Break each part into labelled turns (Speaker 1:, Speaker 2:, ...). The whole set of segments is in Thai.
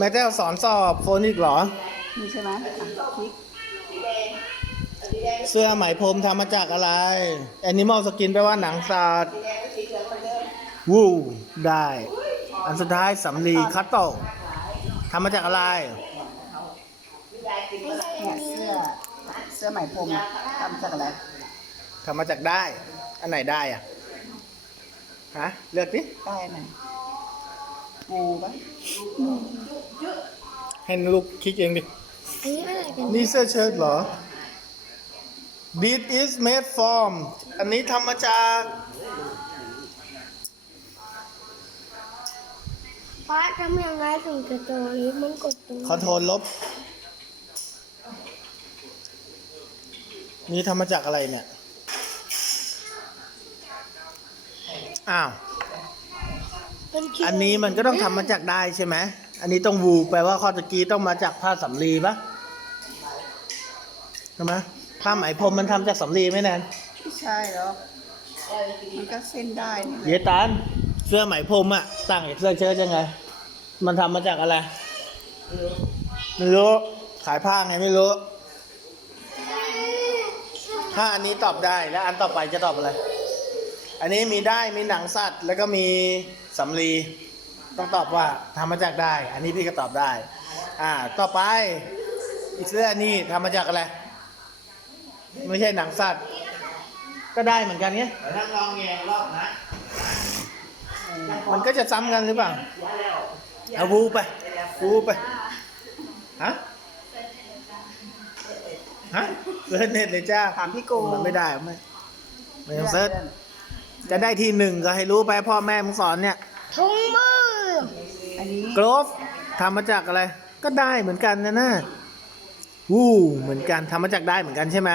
Speaker 1: แม่แต้วสอนสอบโฟนิกเหรอ
Speaker 2: นี่ใช่ไหมอะคลิก
Speaker 1: เสื้อไหมพรมทำมาจากอะไร Animal Skin แปลว่าหนังสัตว์วูได้ อันสุดท้ายสำลีคัตโตะทำมาจากอะไร
Speaker 2: เนี่ยเสื้อ เสื้อไหมพรมทำจากอะไร
Speaker 1: ทำมาจากได้ อันไหนได้อะฮะ เลือกดิ
Speaker 2: ได้ไหม งูปะ
Speaker 1: ให้ลูกคลิกเองดิ
Speaker 3: อันนี้อะไรกัน
Speaker 1: นี่เสื้อเชิ้ตเหรอ This is made from อันนี้ทำมาจาก
Speaker 3: ป้าทำยังไงถึงจะโตนี้มันกดตรง
Speaker 1: คอนโทรลลบ นี่ทำมาจากอะไรเนี่ย อ้าว
Speaker 3: เป็นคิว
Speaker 1: อันนี้มันก็ต้องทำมาจากได้ใช่ไหม อันนี้ต้องวูแปลว่าข้อตะกี้ต้องมาจากผ้าสำลีปะใช่ไหมผ้าไหมพรมมันทำจากสำลีไหมแนน
Speaker 2: ไม่ใช่หรอกมันก็เส้นได้นี่แห
Speaker 1: เย
Speaker 2: ละ
Speaker 1: ตานเสื้อไหมพรมอะต่างจากเสื้อเชิ้ตยังไง มันทำมาจากอะไร ไม่รู้ ขายผ้าไงไม่รู้ ถ้าอันนี้ตอบได้แล้วอันต่อไปจะตอบอะไร อันนี้มีได้มีหนังสัตว์แล้วก็มี สำลีต้องตอบว่าทำมาจากได้ อันนี้พี่ก็ตอบได้ อ่า ต่อไปอีกเสื้อนี่ทำมาจากอะไร ไม่ใช่หนังสัตว์ ก็ได้เหมือนกันเนี้ยแต่ถ้างองแงรอบนะ มันก็จะซ้ำกันหรือเปล่าเอาวูไปวูไป ฮะ ฮะเซิร์ชเน็ตเลยจ้า
Speaker 2: ถามพี่โก
Speaker 1: มันไม่ได้ไม่ไม่ต้องเซิร์ชจะได้ที่หนึ่งก็ให้รู้ไปพ่อแม่มึงสอนเนี่ย
Speaker 3: ถุงมือ
Speaker 2: อันนี้
Speaker 1: กรฟทำมาจากอะไร ก็ได้เหมือนกันนะน่ะวู้เหมือนกันทำมาจากได้เหมือนกันใช่ไหม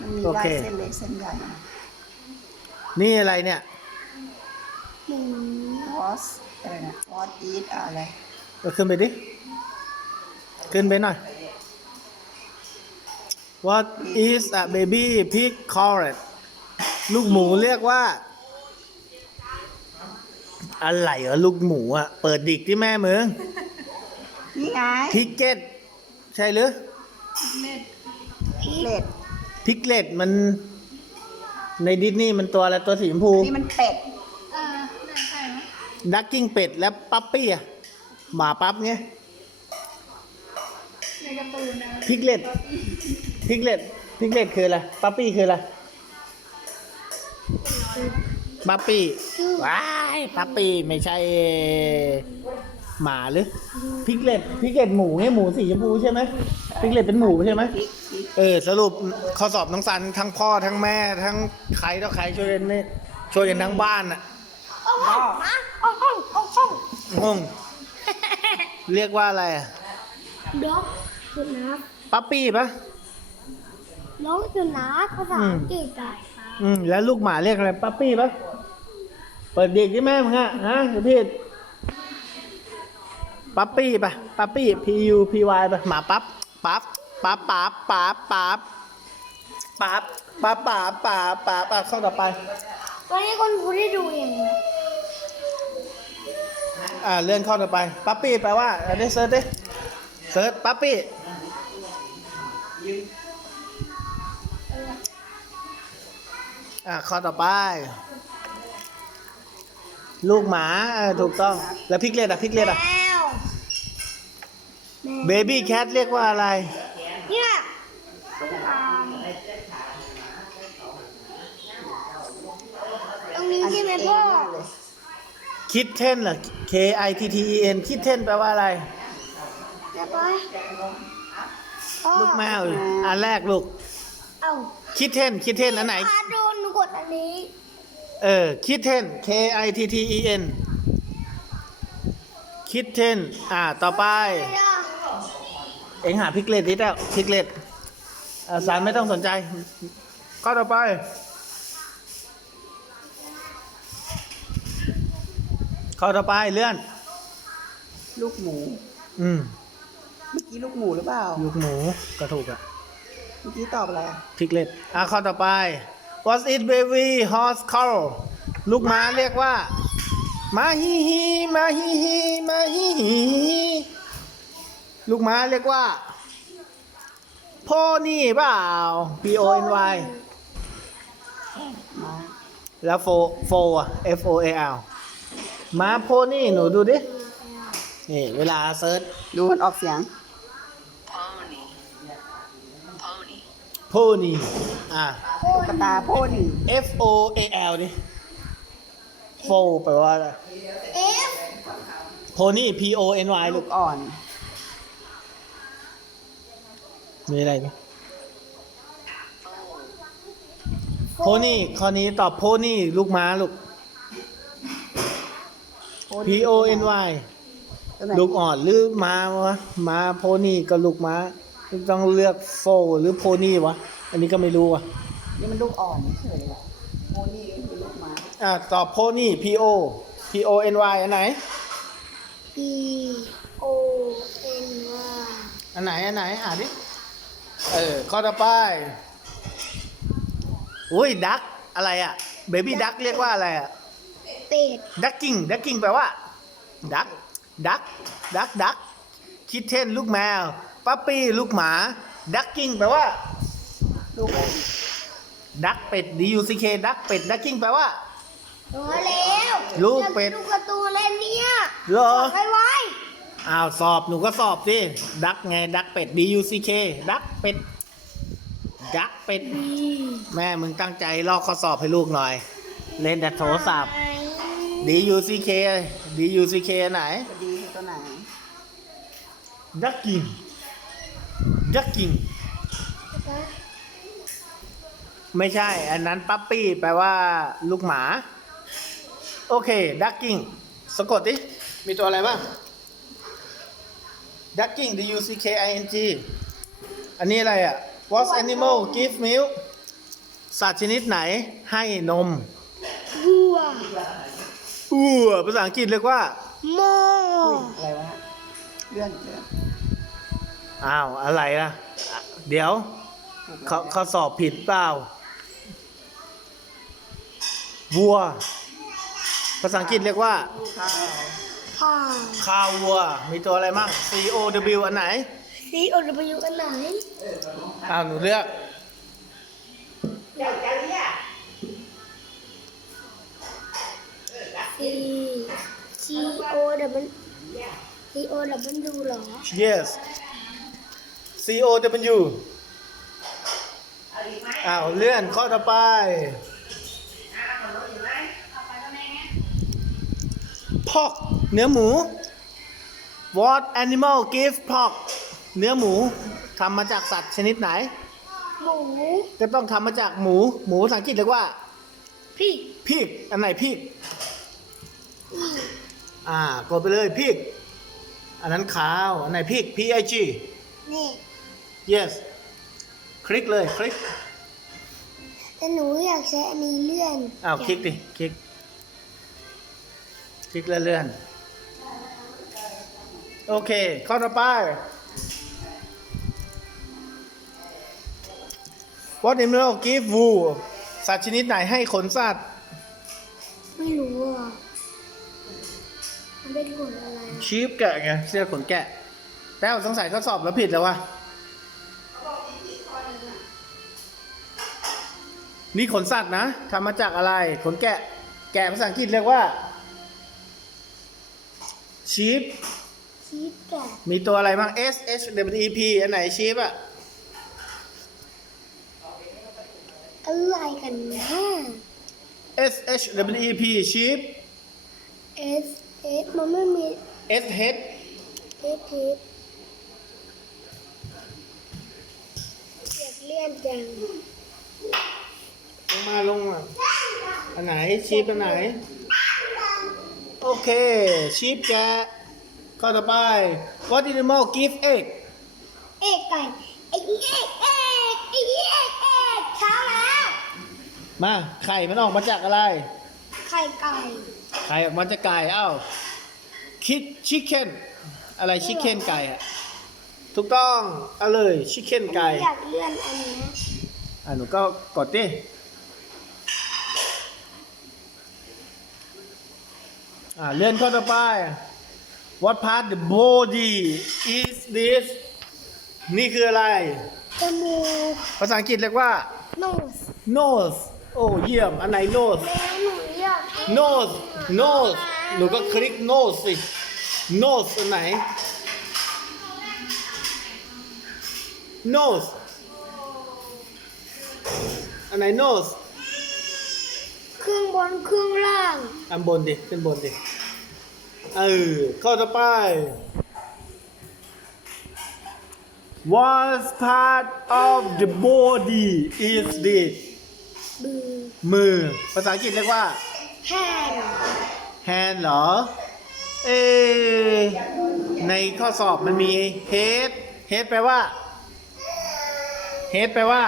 Speaker 2: มันมี
Speaker 1: โอ
Speaker 2: ได้
Speaker 1: เค
Speaker 2: เส้นเล็กเส้นใหญ่
Speaker 1: นี่อะไรเนี่ย
Speaker 3: หนึ่ง
Speaker 2: วอสอะไรนะวอสอีทอะไร
Speaker 1: ก็ขึ้นไปดิ ขึ้นไปหน่อย What is a baby pig called ลูกหมูเรียกว่า อะไรเหรอลูกหมูอะ เปิดดิกที่แม่มึง
Speaker 2: นี่ไง
Speaker 1: พิกเก็ตใช่หรือ
Speaker 2: เป็ด
Speaker 1: พิกเลตมัน ในดิสนีย์มันตัวอะไรตัวสีชมพู
Speaker 2: นี่มันเป็ด
Speaker 3: เออน่าใช่ไหม
Speaker 1: ดักกิ้งเป็ดและปั๊ปปี้อะหมาปั๊บไง
Speaker 3: ในการ์ตูนนะ
Speaker 1: พิกเลตพิกเลตพิกเลตคืออะไรปั๊ปปี้คืออะไร ปั๊ปปี้ว้ายปั๊ปปี้ไม่ใช่ หมาหรือพิกเลตพิกเลตหมูไงหมูสีชมพูใช่ไหมพิกเลตเป็นหมูใช่ไหม
Speaker 2: พริกพริก
Speaker 1: เออสรุปข้อสอบน้องสันทั้งพ่อทั้งแม่ทั้งใครต่อใครช่วยกันนี่ช่วยกันทั้งบ้านอะ
Speaker 3: โอ้โหมาโอ้โหโอ้โห
Speaker 1: งงเรียกว่าอะไรอะ
Speaker 3: ด็อกสุนัข
Speaker 1: ปั๊ปปี้ปะ
Speaker 3: น้องสุนัขภาษาอังกฤษอะ
Speaker 1: อืมแล้วลูกหมาเรียกอะไรปั๊ปปี้ปะเปิดเด็กที่แม่มึงอะฮะเดี๋ยวพี่ปั๊ปปี้ปะปั๊ปปี้ P U P Y ปะหมาปั๊บปั๊บปั๊บปั๊บปั๊บปั๊บปั๊บปั๊บปั๊บปั๊บปั๊บปั๊บเข้าต่อไป
Speaker 3: วันนี้คนพูดได้ดูอย่างไร
Speaker 1: อ่าเลื่อนข้อต่อไปปั๊ปปี้แปลว่าอันนี้เซิร์ชดิเซิร์ชปั๊ปปี้ อ่าข้อต่อไป ลูกหมาเออถูกต้อง แล้วพิกเลตอะพิกเลตอะ
Speaker 3: แมว
Speaker 1: เบบี้แคทเรียกว่าอะไร
Speaker 3: เนี่ยตุ๊กตาตรงนี้ใช่ไหมพ่อ
Speaker 1: คิดเทนเหรอ K I T T E N คิดเทนแปลว่าอะไร
Speaker 3: ใช่ปะพ่อ
Speaker 1: ลูกแมว อันแรกลูก
Speaker 3: เอ้า
Speaker 1: คิดเทนคิดเทนอันไหน
Speaker 3: พาโดนหนูกดอันนี้
Speaker 1: เออคิดเทน K I T T E N คิดเทนอ่าต่อไป
Speaker 3: ไม่ได้
Speaker 1: เอ็งหาพิกเลตนิดแล้วพิกเลตอ่าสารไม่ต้องสนใจข้อต่อไป ข้อต่อไปเลื่อน
Speaker 2: ลูกหมู
Speaker 1: อืม
Speaker 2: เมื่อกี้ลูกหมูหรือเปล่า
Speaker 1: ลูกหมูก็ถูกอะ
Speaker 2: เมื่อกี้ตอบอะไรอะ
Speaker 1: พิกเลตอะข้อต่อไป What is baby horse called ลูกม้าเรียกว่า มาฮีฮีมาฮีฮีมาฮีฮีลูกม้าเรียกว่า โพนี่เปล่า P O N Y
Speaker 2: มา
Speaker 1: แล้วโฟโฟอะ F O A L ม้าโพนี่หนูดูดิ นี่ เวลาเซิร์ช
Speaker 2: ดูมันออกเสียง
Speaker 1: โพนี่อะ
Speaker 2: ตุ๊กตาโพนี่
Speaker 1: F O A L ดิโฟแปลว่าอะไร
Speaker 3: เอฟ
Speaker 1: โพนี่ P O N Y
Speaker 2: ลู
Speaker 1: ลู
Speaker 2: ก
Speaker 1: ก
Speaker 2: อ่อน
Speaker 1: มีอะไรไหมโพนี่ข้อนี้ตอบโพนี่ลูกม้าลูก P O N Y
Speaker 2: ตัวไหน
Speaker 1: ลูกอ่อนหรือม้าวะม้าโพนี่ก็ลูกม้า ต้องเลือกโฟหรือโพนี่วะ อันนี้ก็ไม่รู้วะ
Speaker 2: นี่มันลูกอ่อนเฉยๆอะโพนี่ก็คือลูกม้า
Speaker 1: อะตอบโพนี่ P O P O N Y อันไหน
Speaker 3: พีโอเอ็นวา
Speaker 1: อันไหน อันไหน หาดิ เออ ข้อต่อไป อุ้ย ดัก อะไรอะเบบี้ดักเรียกว่าอะไรอะ
Speaker 3: เป็ด
Speaker 1: ดักกิ้ง ดักกิ้งแปลว่า ดัก ดัก ดัก ดัก คิดเทนลูกแมว ปั๊ปปี้ลูกหมา ดักกิ้งแปลว่า
Speaker 2: ลูกอ่อน
Speaker 1: ดักเป็ด D U C K ดักเป็ด ดักกิ้งแปลว่า
Speaker 3: ตัวแล้ว
Speaker 1: ลูกเป็ด
Speaker 3: ลูกการ์ตูนเล่นเนี่ย
Speaker 1: เหรอ
Speaker 3: ไว้ไว้
Speaker 1: อ้าวสอบหนูก็สอบสิ ดักไง ดักเป็ด D U C K ดักเป็ด ดักเป็ด แม่มึงตั้งใจลอกข้อสอบให้ลูกหน่อย เล่นแต่โทรศัพท์ D U C K D U C K ไหน
Speaker 2: จะดีคือตัวไหน
Speaker 1: ดักกิ้ง ดักกิ้งไม่ใช่ อันนั้นปั๊ปปี้แปลว่า ลูกหมา โอเค ดักกิ้งสะกดดิ มีตัวอะไรบ้าง ดักกิ้ง D U C K I N G อันนี้อะไรอะ What animal give milk สัตว์ชนิดไหนให้นม
Speaker 3: วัว
Speaker 1: อู้ภาษาอังกฤษเรียกว่า
Speaker 3: โม
Speaker 2: อะไรวะเลื่อนเลื่อน
Speaker 1: อ้าว อะไรล่ะอะเดี๋ยว
Speaker 2: ถูกแล้ว
Speaker 1: เขาเขาสอบผิดเปล่า วัว ภาษาอังกฤษเรียกว่า
Speaker 2: ข้าว
Speaker 3: ผ่า
Speaker 1: คาววัว มีตัวอะไรบ้าง C O W อันไหน
Speaker 3: ซีโอวยูอันไหน
Speaker 1: อ้าว หนูเลือก
Speaker 3: ซีซีโอดับเบิลซีโอดับเบิลยูเหรอ
Speaker 1: yes C O W อ้าวเลื่อนข้อต่อไปพอกเนื้อหมู What animal give pork เนื้อหมูทำมาจากสัตว์ชนิดไหน
Speaker 3: หมู
Speaker 1: ก็ต้องทำมาจากหมู หมูภาษาอังกฤษเรียกว่า
Speaker 3: พี่
Speaker 1: พีกอันไหนพีกอ่ากดไปเลยพีกอันนั้นขาว อันไหนพีก P I G
Speaker 3: นี่
Speaker 1: yes คลิกเลยคลิก
Speaker 3: แต่หนูอยากใช้อันนี้เลื่อน
Speaker 1: อ้าวคลิกดิคลิกคลิกเลื่อนๆโอเค ข้อต่อไป What animal give wool สัตว์ชนิดไหนให้ขนสัตว์
Speaker 3: ไม่รู้อะ มันเป็นผลอะไร
Speaker 1: ชีฟแกะไงเสื้อขนแกะแต้วสงสัยทดสอบแล้วผิดแล้ววะ นี่ขนสัตว์นะทำมาจากอะไร ขนแกะ แกะภาษาอังกฤษเรียกว่า ชีฟ
Speaker 3: ชีสแกะ
Speaker 1: มีตัวอะไรบ้าง S H W E P อันไหนชีฟอะ
Speaker 3: อะไรกันนะ
Speaker 1: S H W E P ชีฟ
Speaker 3: S S มันไม่มี
Speaker 1: S H
Speaker 3: S H อยากเลี่ยนจัง
Speaker 1: ลงมาลงมาอันไหนชีฟอันไหน โอเคชีฟแกะข้อต่อไป What animal give egg
Speaker 3: เอกไก่เอกเอกเอกเอกเอกเอกเช้าแล้ว
Speaker 1: มาไข่มันออกมาจากอะไร
Speaker 3: ไข่ไก่
Speaker 1: ไข่ออกมาจากไก่อ้าวคิดชิคเก้นอะไรชิคเก้นไก่อะถูกต้องเอาเลยชิคเก้นไก่
Speaker 3: อยากเลื่อนอันนี้
Speaker 1: อะหนูก็กดดิ อ่าเลื่อนข้อต่อไป What part the body is this นี่คืออะไร
Speaker 3: จมูก
Speaker 1: ภาษาอังกฤษเรียกว่า
Speaker 3: nose
Speaker 1: nose โอ้เยี่ยม อันไหน nose
Speaker 3: แม่หนูอยาก
Speaker 1: nose nose หนูก็คลิก nose สิ nose อันไหน nose อันไหน nose
Speaker 3: ค รึ่งบนครึ่งล่าง
Speaker 1: อันบนดิ ขึ้นบนดิ เออข้อต่อไป What part of the body is this
Speaker 3: บือ
Speaker 1: มือ ภาษาอังกฤษเรียกว่า
Speaker 3: แฮน
Speaker 1: hand เหรอเออในข้อสอบมันมี head head แปลว่า head แปลว่า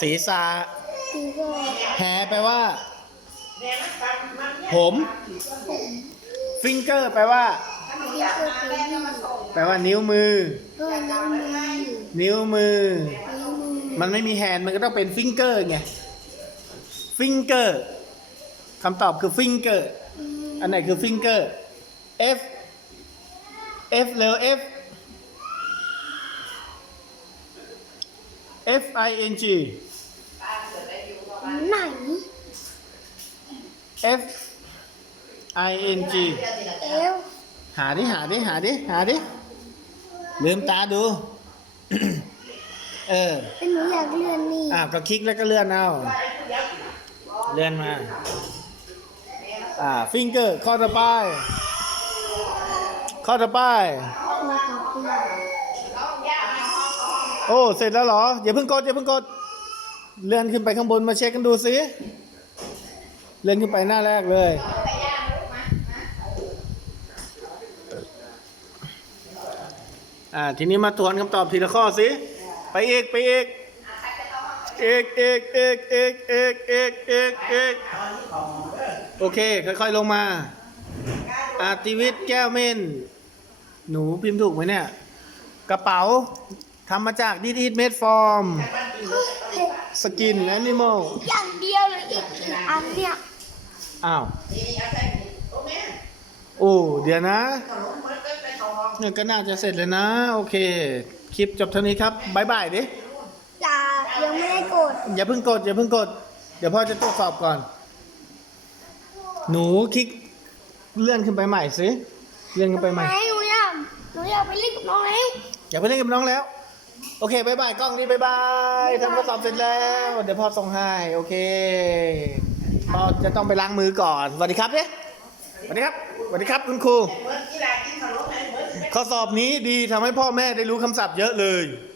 Speaker 1: ศีรษะ
Speaker 3: แฮ
Speaker 1: แปลว่า ผม ฟิ
Speaker 3: งเกอร์
Speaker 1: แปลว่า
Speaker 3: แปลว่า
Speaker 1: นิ้วมือ
Speaker 3: นิ้วมือ
Speaker 1: มันไม่มีแฮนมันก็ต้องเป็นฟิงเกอร์ไง ฟิงเกอร์คำตอบคือฟิงเก
Speaker 3: อร์
Speaker 1: อันไหนคือฟิงเกอร์ F F เล้ว F F I N G
Speaker 3: ไหน
Speaker 1: F I N G
Speaker 3: เอว
Speaker 1: หาดิหาดิหาดิหาดิลืมตาดู เออ
Speaker 3: เป็นหนูอยากเลื่อนนี่
Speaker 1: อ่าก็คลิกแล้วก็เลื่อนเอา เลื่อนมา อ่า ฟิงเกอร์ ข้อต่อไป ข้อต่อไป
Speaker 3: ครูกับเพื่อน
Speaker 1: โอ้ เสร็จแล้วเหรอ อย่าเพิ่งกด อย่าเพิ่งกด เลื่อนขึ้นไปข้างบนมาเช็คกันดูสิเลื่อนขึ้นไปหน้าแรกเลยอ่าทีนี้มาทวนคำตอบทีละข้อสิไปอีกไปอีกเอกเอกเอกเอกเอกเอกเอกเอกโอเค ค่อยๆลงมา อาติวิทย์แก้วเม่น หนูพิมพ์ถูกไหมเนี่ย กระเป๋าทำมาจากดิทีเมดฟอร์ม สกินแอนิมอล
Speaker 3: อย่างเดียวเลยอีกอันเนี่ย
Speaker 1: อ้าว โอ้เดี๋ยวนะเนี่ยก็น่าจะเสร็จเลยนะ โอเค คลิปจบเท่านี้ครับบายบายดิ
Speaker 3: อย่ายังไม่ได้กด
Speaker 1: อย่าเพิ่งกด อย่าเพิ่งกด เดี๋ยวพ่อจะตรวจสอบก่อน หนูคลิกเลื่อนขึ้นไปใหม่สิเลื่อนขึ้นไปใหม่
Speaker 3: ไหนหนูอยากหนูอยากไปเล่นกับน้องแล้ว
Speaker 1: อย่าไปเล่นกับน้องแล้ว โอเคบายบายกล้องนี้บายบายทำข้อสอบเสร็จแล้ว เดี๋ยวพ่อส่งให้ โอเคพ่อจะต้องไปล้างมือก่อน สวัสดีครับเนี่ยสวัสดีครับสวัสดีครับคุณครูข้อสอบนี้ดีทำให้พ่อแม่ได้รู้คำศัพท์เยอะเลย
Speaker 3: อ